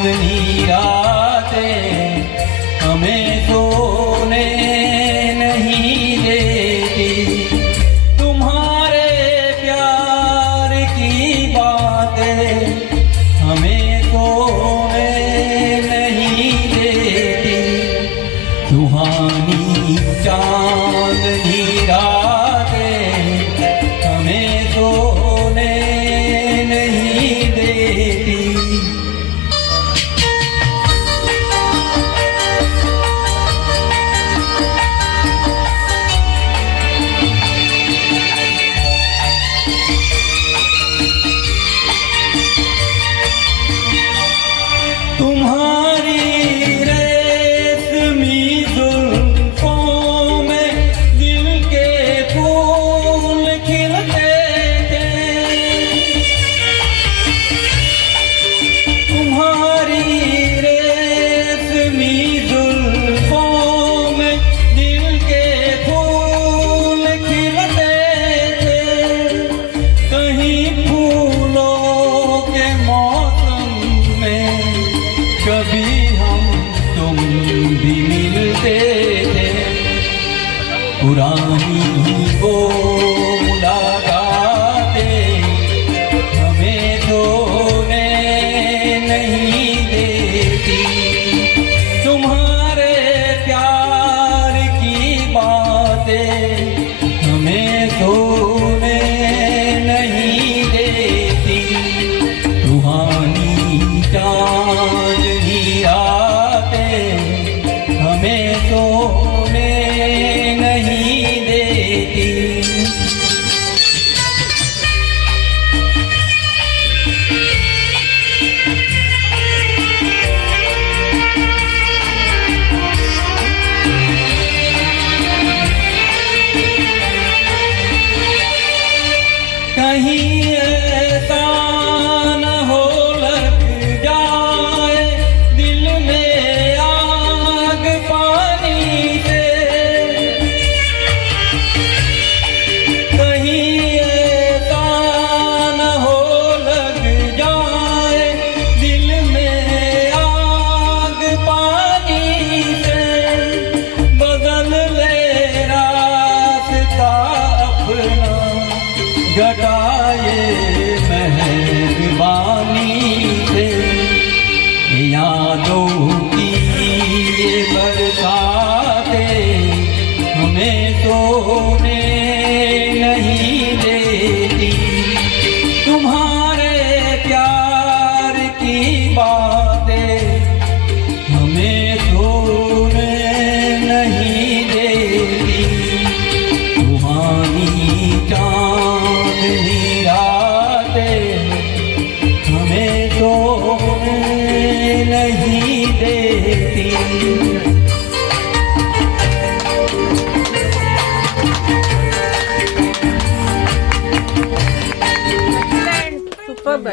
चांदनी रातें हमें सोने नहीं देती। तुम्हारे प्यार की बातें हमें सोने नहीं देती। सुहानी चांदनी रातें हमें सोने नहीं देती। तुम्हारी रेशमी जुल्फों में दिल के फूल खिलते थे। तुम्हारी रेशमी जुल्फों में दिल के फूल खिलते थे। कहीं फूलों के मौसम में कभी हम तुम भी मिलते थे। पुरानी वो मुलाकातें हमें सोने नहीं देती। तुम्हारे प्यार की बातें हमें सोने नहीं देती। सुहानी चांदनी रातें हमें सोने नहीं देती। कहीं ऐसा न हो लग जाए दिल में आग पानी से। कहीं ऐसा न हो लग जाए दिल में आग पानी से। बदल ले रास्ता अपना घटाए मेहरबानी से। यादों की ये बरसातें हमें सोने नहीं देती। तुम्हारे प्यार की बातें हमें सोने नहीं देती। सुहानी चांदनी रातें हमें सोने नहीं देती।